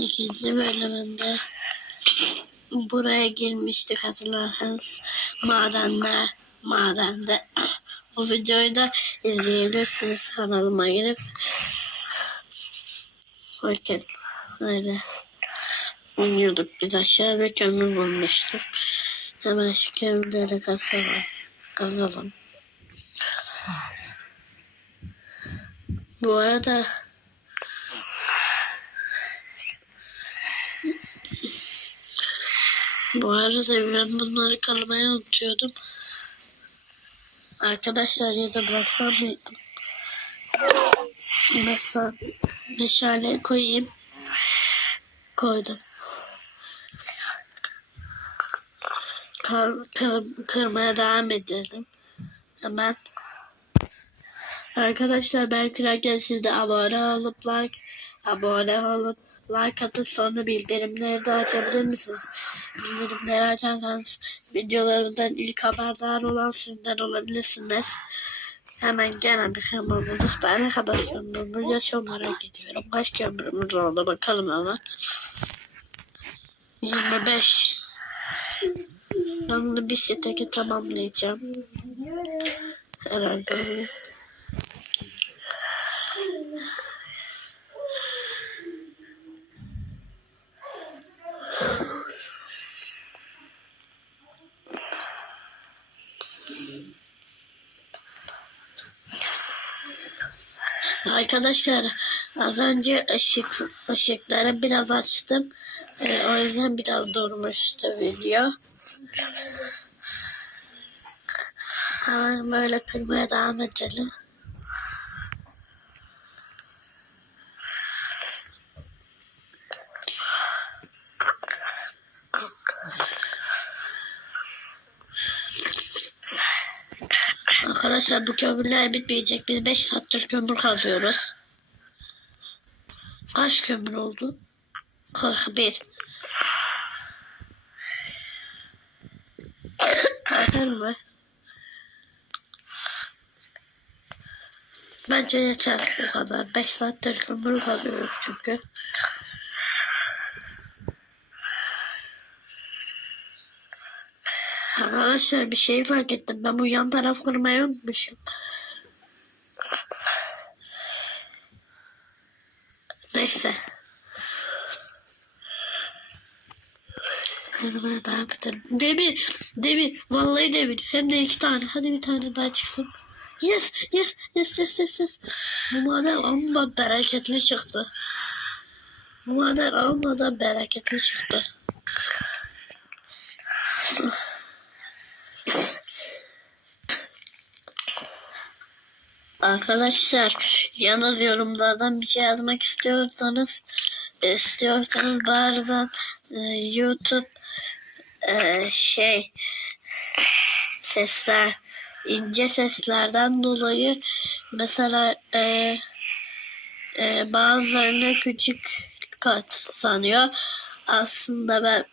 ikinci bölümünde buraya girmiştik hatırlarsanız. Madende madende. O videoyu da izleyebilirsiniz kanalıma girip. Bakın öyle iniyorduk biz aşağı ve kömür bulmuştuk. Hemen şu kömürleri kazalım kazalım. Bu arada Bu arada ben bunları kalmaya unutuyordum. Arkadaşlar ya da bıraksam mıydım? Mesela meşale koyayım. Koydum. Kar, kır, kırmaya devam edelim. Hemen. Arkadaşlar ben kırarken siz de abone olup like abone olup like atıp sonra bildirimleri de açabilir misiniz? Bildirimleri açarsanız videolarımdan ilk haberdar olan sizler olabilirsiniz. Hemen gene bir kömür bulduk da ne kadar kömürümüz ya çok merak ediyorum. Kaç kömürümüz oldu bakalım hemen. 25. Ben bunu bir siteki tamamlayacağım. Herhalde. Arkadaşlar az önce ışık ışıkları biraz açtım. Ee, o yüzden biraz durmuştu video. Hemen böyle kırmaya devam edelim. Arkadaşlar bu kömürler bitmeyecek. Biz 5 saattir kömür kazıyoruz. Kaç kömür oldu? 41. Yeter mi? Bence yeter bu kadar. 5 saattir kömür kazıyoruz çünkü. Arkadaşlar bir şey fark ettim. Ben bu yan taraf kırmayı unutmuşum. Neyse. Kırmaya devam edelim. Demir. Demir. Vallahi demir. Hem de iki tane. Hadi bir tane daha çıksın. Yes. Yes. Yes. Yes. Yes. yes. Bu maden amma bereketli çıktı. Bu maden amma da bereketli çıktı. Arkadaşlar yalnız yorumlardan bir şey yazmak istiyorsanız istiyorsanız bazen e, YouTube e, şey sesler ince seslerden dolayı mesela e, e, bazılarını küçük kat sanıyor. Aslında ben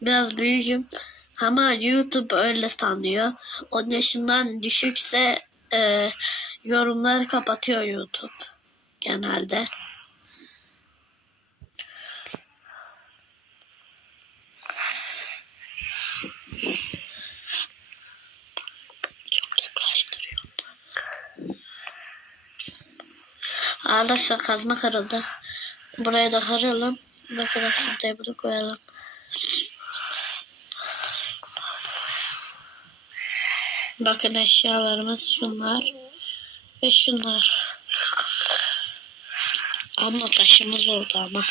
biraz büyüğüm ama YouTube öyle sanıyor. 10 yaşından düşükse e, yorumları kapatıyor YouTube genelde. Arkadaşlar kazma kırıldı. Buraya da kıralım. Bakın şuraya bunu koyalım. Bakın eşyalarımız şunlar ve şunlar. Ama taşımız oldu ama.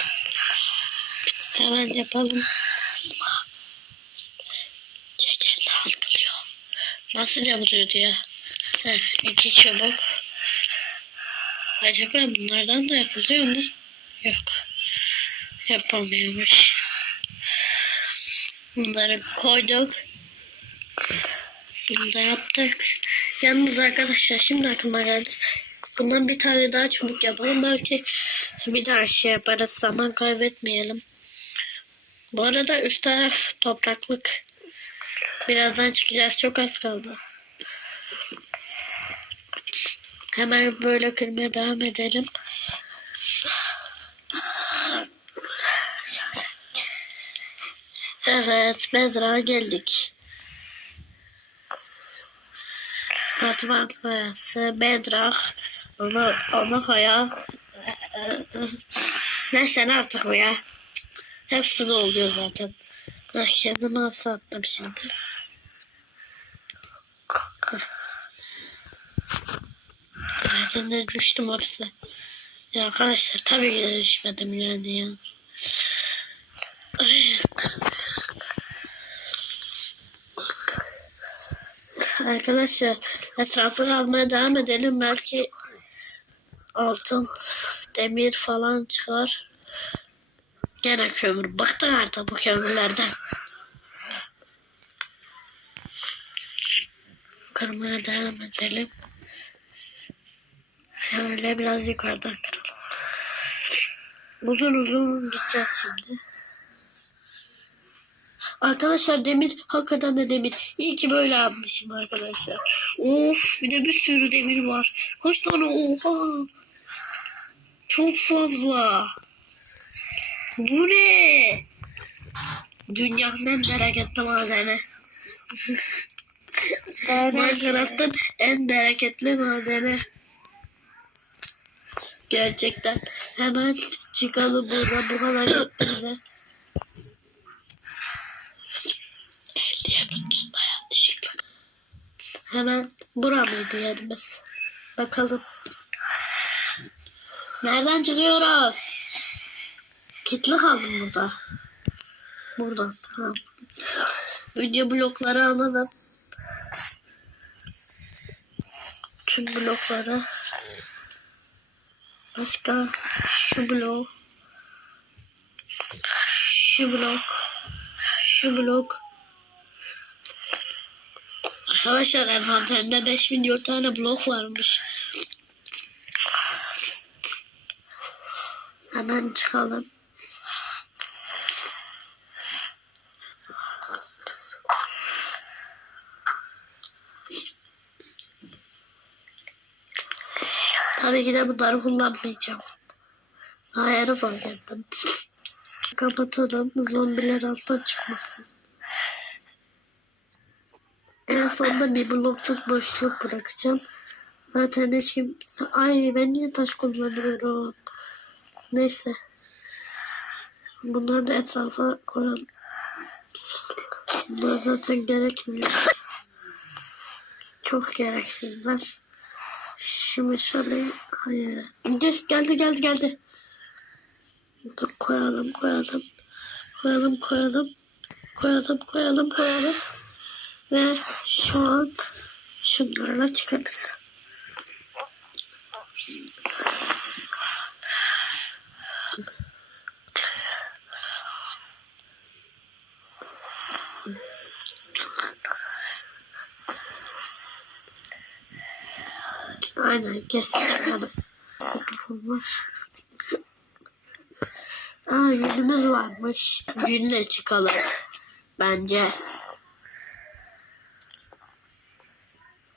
Hemen yapalım. Çekenle algılıyor. Nasıl yapılıyordu ya? Heh, iki çubuk. Acaba bunlardan da yapılıyor mu? Yok. Yapılmıyormuş. Bunları koyduk. Bunu da yaptık. Yalnız arkadaşlar şimdi aklıma geldi. Bundan bir tane daha çubuk yapalım. Belki bir daha şey yaparız. Zaman kaybetmeyelim. Bu arada üst taraf topraklık. Birazdan çıkacağız. Çok az kaldı. Hemen böyle kırmaya devam edelim. Evet, mezra geldik. Katman kayası, bedrak, ona, ona kaya. Neyse ne artık ya. Hepsi de oluyor zaten. Ah, kendimi hapse şimdi. Zaten de düştüm hapse. Ya arkadaşlar tabii ki düşmedim yani ya. Ay. Arkadaşlar etrafı almaya devam edelim. Belki altın, demir falan çıkar. Gene kömür. Bıktık artık bu kömürlerden. Kırmaya devam edelim. Şöyle biraz yukarıdan kıralım. Uzun uzun gideceğiz şimdi. Arkadaşlar demir hakikaten de demir. İyi ki böyle yapmışım arkadaşlar. Of bir de bir sürü demir var. Kaç tane oha. Çok fazla. Bu ne? Dünyanın en bereketli madeni. Minecraft'ın en bereketli madeni. Gerçekten. Hemen çıkalım buradan. Bu kadar yetti bize. Hemen bura mıydı yerimiz? Bakalım. Nereden çıkıyoruz? Kitli kaldım burada. Buradan tamam. Önce blokları alalım. Tüm blokları. Başka şu blok. Şu blok. Şu blok. Arkadaşlar envanterimde 5 milyon tane blok varmış. Hemen çıkalım. Tabii ki de bunları kullanmayacağım. Daha yeni fark ettim. Kapatalım. Zombiler alttan çıkmasın. Sonunda bir blokluk boşluk bırakacağım. Zaten hiç kimse... Ay ben niye taş kullanıyorum? Neyse. Bunları da etrafa koyalım. Bunlar zaten gerekmiyor. Çok gereksizler. Şu meşaleyi... Hayır. Geç, geldi geldi geldi. Koyalım koyalım. Koyalım koyalım. Koyalım koyalım koyalım. Ve şu an şunlarla çıkarız. Aynen kesin Mikrofon. Aa yüzümüz varmış. Günle çıkalım. Bence.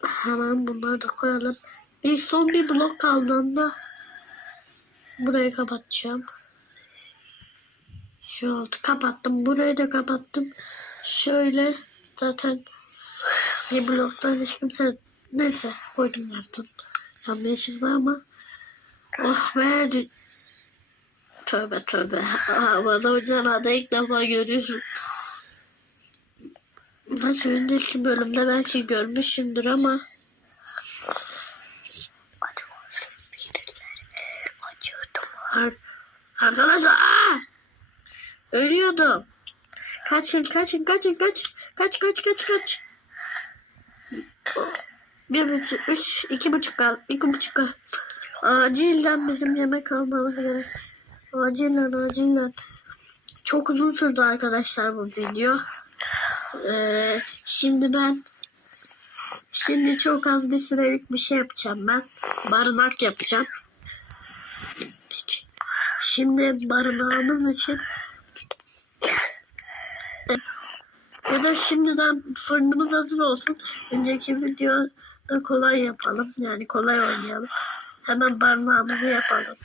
Hemen bunları da koyalım. Bir son bir blok kaldığında burayı kapatacağım. Şu oldu. Kapattım. Burayı da kapattım. Şöyle zaten bir bloktan hiç kimse neyse koydum artık. Yanlışlıkla ama oh be tövbe tövbe havada uçan ilk defa görüyorum. Ben önceki bölümde belki görmüşümdür ama Ar- Arkadaşlar aa! ölüyordum. Kaçın kaçın kaçın kaç kaç kaç kaç kaç. Bir buçuk, üç, iki buçuk kal, iki buçuk kal. Acilen bizim yemek almamız gerek. Acilen, acilen. Çok uzun sürdü arkadaşlar bu video. Ee, şimdi ben şimdi çok az bir sürelik bir şey yapacağım ben. Barınak yapacağım. Şimdi barınağımız için ya da şimdiden fırınımız hazır olsun. Önceki videoda kolay yapalım. Yani kolay oynayalım. Hemen barınağımızı yapalım.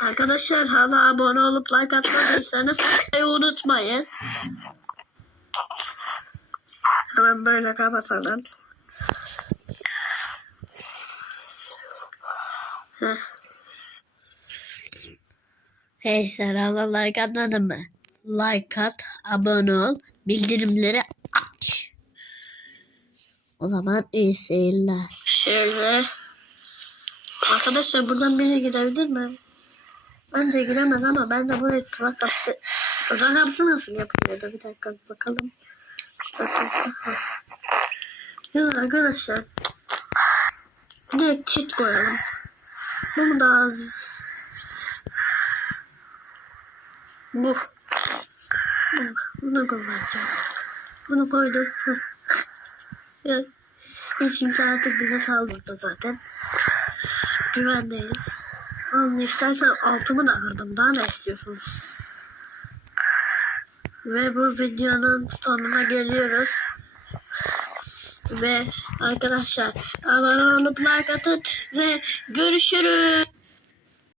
Arkadaşlar hala abone olup like atmadıysanız unutmayın. Hemen böyle kapatalım. Heh. Hey sen hala like atmadın mı? Like at, abone ol, bildirimleri aç. O zaman iyi seyirler. Şöyle. Arkadaşlar buradan biri girebilir mi? Bence giremez ama ben de buraya tuzak kapısı... Tuzak kapısı nasıl yapılıyordu? Bir dakika bakalım. Ya arkadaşlar. Direkt çit koyalım. Bu daha az? Bu. Bu. Bunu kullanacağım. Bunu koydum. Hiç kimse artık bize saldırdı zaten. Güvendeyiz. Oğlum istersen altımı da kırdım. Daha ne istiyorsunuz? Ve bu videonun sonuna geliyoruz. Ve arkadaşlar abone olup like atın ve görüşürüz.